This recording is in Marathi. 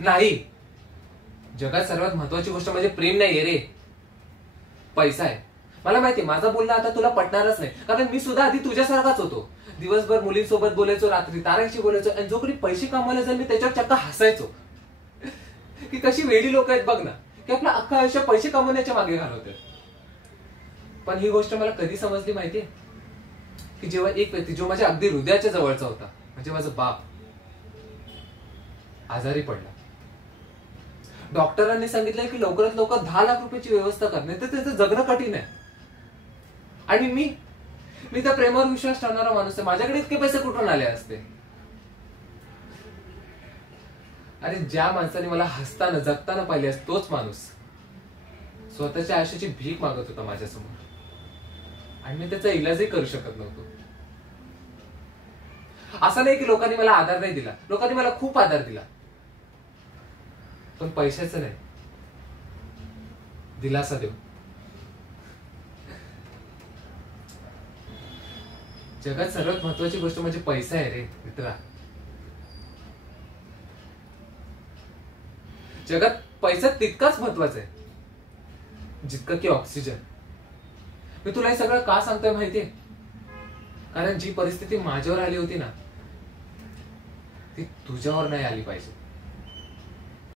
नाही, जगात सर्वात महत्वाची गोष्ट म्हणजे प्रेम नाहीये रे, पैसा आहे. मला माहितीये माझं बोलणं आता तुला पटणारच नाही, कारण मी सुद्धा आधी तुझ्यासारखाच होतो. दिवसभर मुलींसोबत बोलायचो, रात्री ताऱ्यांशी बोलायचो, आणि जो कोणी पैसे कमवायला जाईल मी त्याच्यावर चक्क हसायचो की कशी वेडी लोक आहेत बघ ना, की आपलं अख्खं आयुष्य पैसे कमवण्याच्या मागे घालवतात. पण ही गोष्ट मला कधी समजली माहितीये, की जेव्हा एक व्यक्ती जो माझ्या अगदी हृदयाच्या जवळचा होता, म्हणजे माझा बाप, आजारी पडला. डॉक्टरांनी सांगितलंय की लवकरात लवकर 10 लाख रुपयाची व्यवस्था करणे, तर त्याचं जगणं कठीण आहे. आणि मी त्या प्रेमावर विश्वास ठेवणारा माणूस आहे. माझ्याकडे इतके पैसे कुठून आले असते? अरे ज्या माणसाने मला हसताना जगताना पाहिले तोच माणूस स्वतःच्या आयुष्याची भीक मागत होता माझ्यासमोर, आणि मी त्याचा इलाजही करू शकत नव्हतो. असं नाही की लोकांनी मला आधार नाही दिला, लोकांनी मला खूप आधार दिला, पण पैशाचं नाही, दिलासा देऊ. जगात सर्वात महत्वाची गोष्ट म्हणजे पैसा आहे रे मित्रा. जगात पैसा तितकाच महत्वाचा आहे जितकं की ऑक्सिजन. मी तुला हे सगळं का सांगतोय माहितीये? कारण जी परिस्थिती माझ्यावर आली होती ना, ती तुझ्यावर नाही आली पाहिजे.